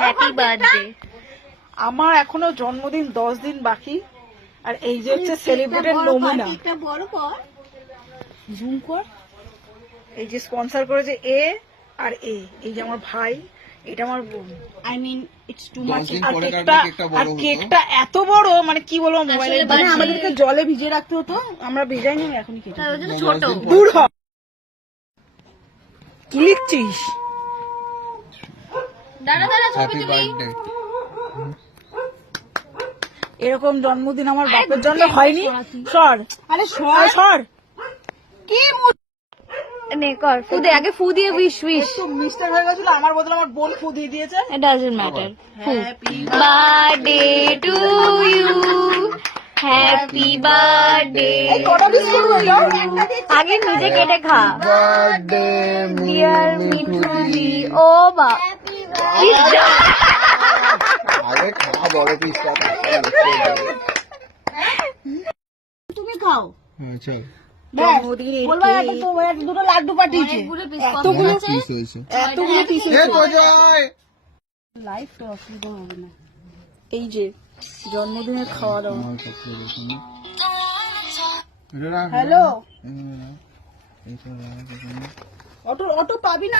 Happy birthday. আমার এখনো জন্মদিন 10 দিন বাকি, আর এই যে হচ্ছে সেলিব্রেটেড নমুনা। জুম কর। এই যে স্পন্সর করেছে এ আর এ, এই যে আমার ভাই, এটা আমার বোন। I mean it's too much. আর কেকটা এত বড়, মানে কি বলবো, মোবাইলে মানে আমাদেরকে জলে ভিজিয়ে রাখতে হতো, আমরা ভেজাইনি, এখনই কেটে ছোট। দূর হ। কি লিখছিস? দাঁড়া দাঁড়া, ছবি তুলি। এরকম জন্মদিন আমার বাপের জন্য হয়নি। সর, আরে সর। কি নে কর, ফু দে, আগে ফু দিয়ে উইশ উইশ। একটু মিস্টেক হয়ে গেছিল, আমার বদলে আমার বোন ফু দিয়ে দিয়েছে। It doesn't matter. Happy birthday to you. Happy birthday. এই কটা বিস্কুট হলো? আগে নিজে কেটে খা। Dear মিঠুদি, ও বা। আরে খা বড় পিসটা। তুমি খাও। হ্যাঁ চল। বলবা একটা তো দুটো লাড্ডু পাঠিয়েছে। এতগুলো পিস হয়েছে। এতগুলো পিস এ তো জয়। লাইফ তো অসুবিধা হবে না। এই যে জন্মদিনের খাওয়া দাওয়া। হ্যালো, অটো পাবি না।